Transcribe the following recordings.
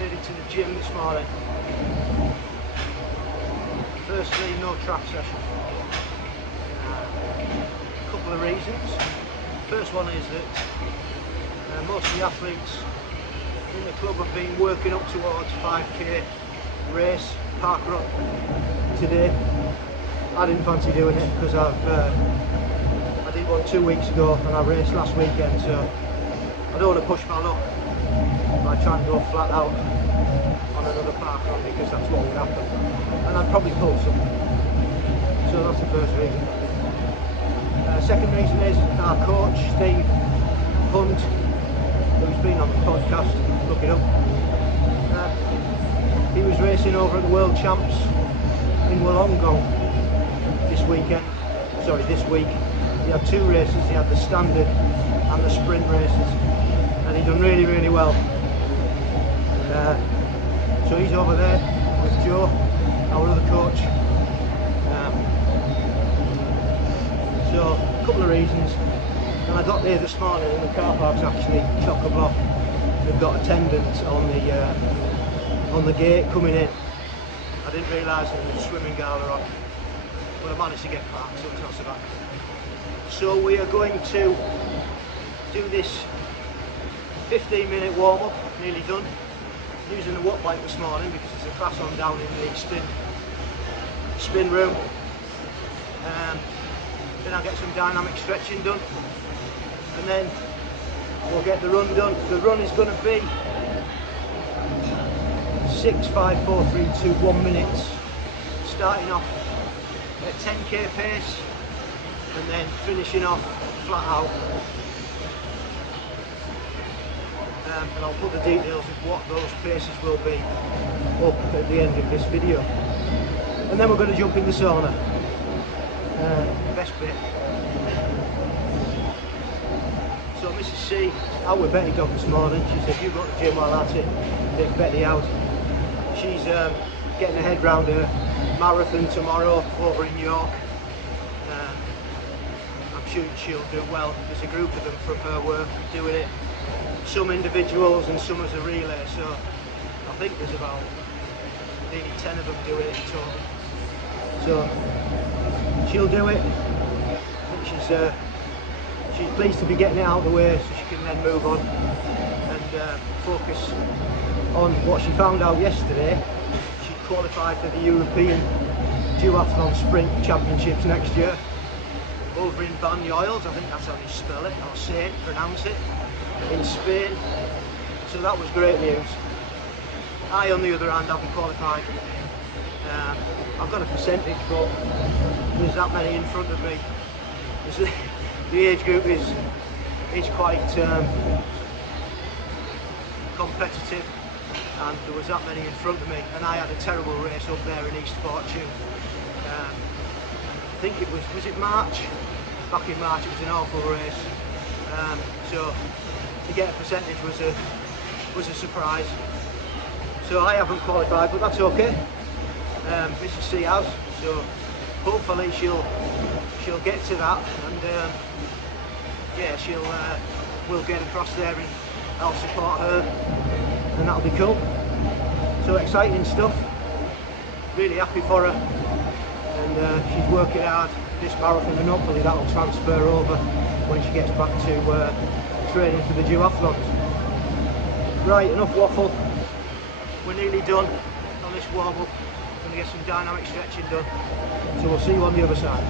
made it to the gym this morning. Firstly, no track session. A couple of reasons. First one is that most of the athletes in the club have been working up towards 5k race, park run today. I didn't fancy doing it because I did one 2 weeks ago and I raced last weekend, so I don't want to push my luck by trying to go flat out on another park run, because that's what would happen and I'd probably pull something. So that's the first reason. Second reason is our coach Steve Hunt, who's been on the podcast, look it up. He was racing over at the World Champs in Wollongong this week. He had 2 races. He had the standard and the sprint races, and he done really well. So he's over there with Joe, our other coach. So a couple of reasons. And I got there this morning and the car park's actually chock-a-block. They've got attendants on the gate coming in. I didn't realise there was a swimming gala on, but I managed to get parked, so it's not so bad. So we are going to do this 15-minute warm-up, nearly done, using the watt bike this morning because there's a class on down in the spin room. Then I'll get some dynamic stretching done, and then we'll get the run done. The run is going to be 6, 5, 4, 3, 2, 1 minutes, starting off at 10k pace and then finishing off flat out. And I'll put the details of what those paces will be up at the end of this video. And then we're going to jump in the sauna. Best bit. So Mrs. C out with Betty Dog this morning. She said, you go to the gym while that's it, take Betty out. She's getting her head round her marathon tomorrow over in York. I'm sure she'll do well. There's a group of them from her work doing it. Some individuals and some as a relay, so I think there's about nearly 10 of them doing it in total. So she'll do it. I think she's pleased to be getting it out of the way so she can then move on and focus on what she found out yesterday. She qualified for the European Duathlon Sprint Championships next year over in Banyuls, I think that's how you spell it, or say it, pronounce it, in Spain. So that was great news. I, on the other hand, haven't qualified. I've got a percentage, but there's that many in front of me. The age group is quite competitive, and there was that many in front of me, and I had a terrible race up there in East Fortune. I think it was it March? Back in March, it was an awful race. So to get a percentage was a surprise. So I haven't qualified, but that's okay. Mrs. C has, so hopefully she'll get to that, and yeah, we'll get across there and I'll support her, and that'll be cool. So exciting stuff. Really happy for her, and she's working hard this marathon, and hopefully that'll transfer over when she gets back to training for the duathlons. Right, enough waffle. We're nearly done on this warm-up. Going to get some dynamic stretching done. So we'll see you on the other side.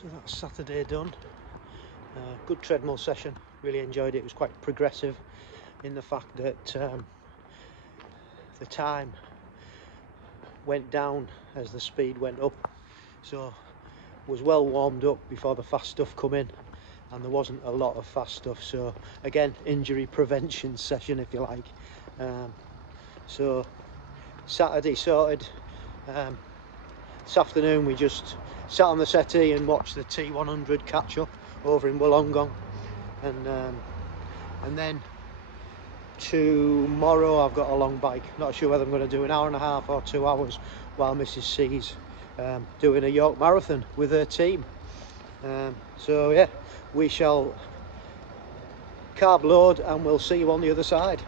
So that's Saturday done. Good treadmill session, really enjoyed it. It was quite progressive in the fact that the time went down as the speed went up, so was well warmed up before the fast stuff come in, and there wasn't a lot of fast stuff, so again, injury prevention session if you like. So Saturday sorted. This afternoon we just sat on the settee and watched the T100 catch up over in Wollongong, and then tomorrow I've got a long bike. Not sure whether I'm going to do an hour and a half or 2 hours while Mrs. C's doing a York Marathon with her team. So yeah, we shall carb load and we'll see you on the other side.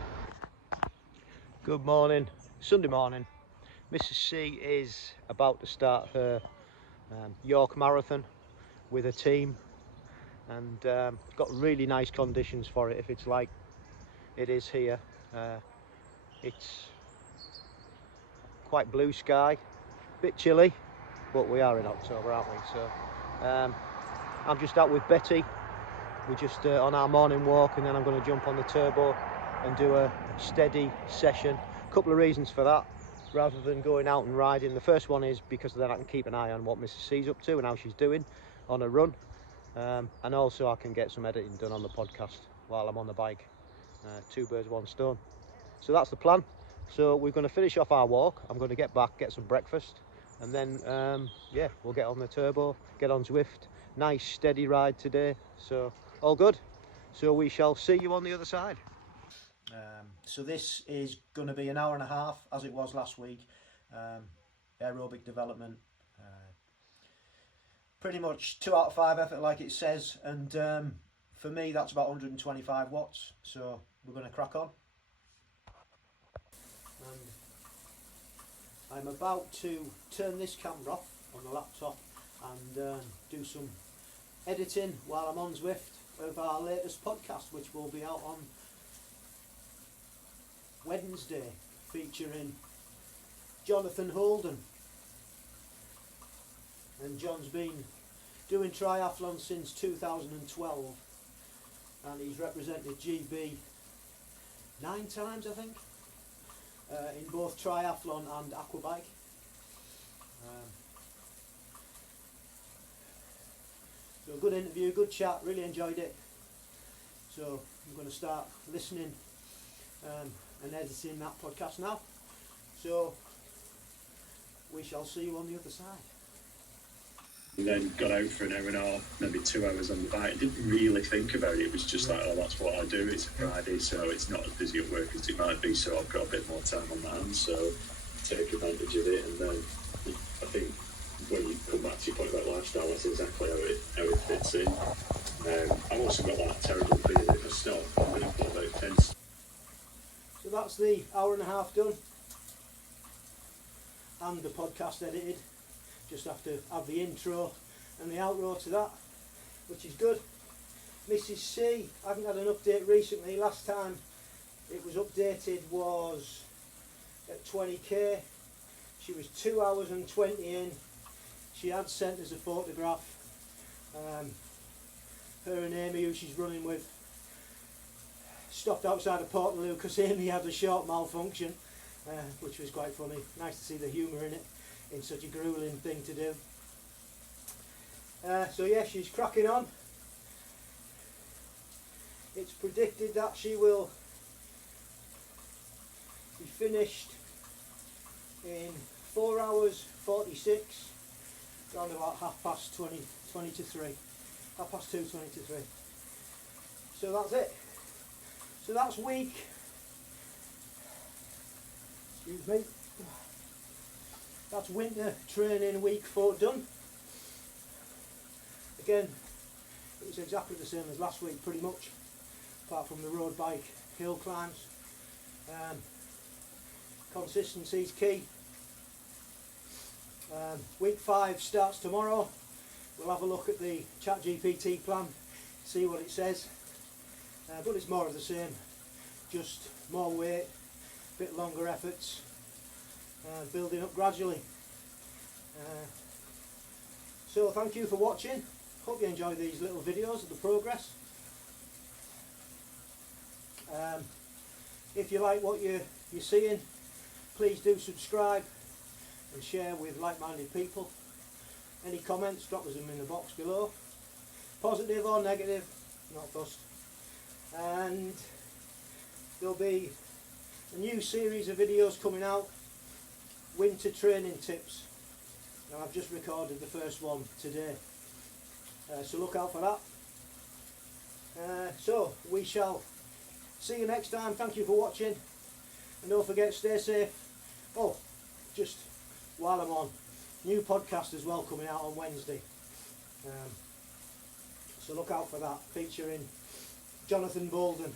Good morning, Sunday morning. Mrs. C is about to start her York Marathon with a team, and got really nice conditions for it if it's like it is here. It's quite blue sky, bit chilly, but we are in October, aren't we? So I'm just out with Betty. We're just on our morning walk, and then I'm going to jump on the turbo and do a steady session. A couple of reasons for that, rather than going out and riding. The first one is because then I can keep an eye on what Mrs. C's up to and how she's doing on a run, and also I can get some editing done on the podcast while I'm on the bike. 2 birds, 1 stone. So that's the plan. So we're going to finish off our walk. I'm going to get back, get some breakfast, and then yeah, we'll get on the turbo, get on Zwift. Nice steady ride today, so all good. So we shall see you on the other side. So this is going to be an hour and a half, as it was last week. Aerobic development, pretty much 2 out of 5 effort like it says, and for me that's about 125 watts, so we're going to crack on. And I'm about to turn this camera off on the laptop and do some editing while I'm on Zwift of our latest podcast, which will be out on Wednesday, featuring Jonathan Holden. And John's been doing triathlon since 2012, and he's represented GB 9 times, I think, in both triathlon and aquabike. So good interview, good chat, really enjoyed it. So I'm going to start listening and editing that podcast now. So we shall see you on the other side. And then got out for an hour and a half, maybe 2 hours on the bike. Didn't really think about it. It was just like, oh, that's what I do. It's a Friday, so it's not as busy at work as it might be, so I've got a bit more time on my hands, so take advantage of it. And then I think when you come back to your point about lifestyle, that's exactly how it fits in. I've also got that terrible feeling of snow. I'm going to put about 10. So that's the hour and a half done, and the podcast edited. Just have to have the intro and the outro to that, which is good. Mrs. C, I haven't had an update recently. Last time it was updated was at 20k. She was 2 hours and 20 in. She had sent us a photograph. Her and Amy, who she's running with, stopped outside of Portaloo because Amy had a short malfunction, which was quite funny. Nice to see the humour in it, in such a gruelling thing to do. So yeah, she's cracking on. It's predicted that she will be finished in 4 hours 46, around about 20 to 3. 2:20 to 3. So that's it. So that's week, excuse me, that's winter training week 4 done. Again, it was exactly the same as last week pretty much, apart from the road bike hill climbs. Consistency is key. Week 5 starts tomorrow. We'll have a look at the ChatGPT plan, see what it says, but it's more of the same, just more weight, a bit longer efforts, building up gradually. So thank you for watching. hope you enjoy these little videos of the progress. If you like what you're seeing, please do subscribe and share with like-minded people. Any comments, drop us them in the box below. Positive or negative, not fussed. And there'll be a new series of videos coming out, winter training tips. Now I've just recorded the first one today, so look out for that. So we shall see you next time. Thank you for watching, and don't forget, stay safe. Oh, just while I'm on, new podcast as well coming out on Wednesday, so look out for that, featuring Jonathan Bolden.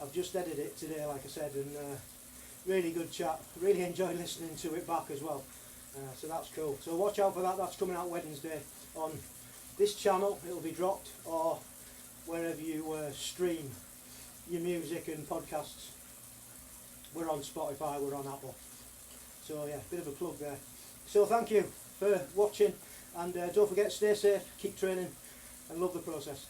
I've just edited it today, like I said, and really good chat. Really enjoyed listening to it back as well, so that's cool. So watch out for that. That's coming out Wednesday on this channel. It'll be dropped, or wherever you stream your music and podcasts. We're on Spotify, we're on Apple. So yeah, bit of a plug there. So thank you for watching, and don't forget, stay safe, keep training, and love the process.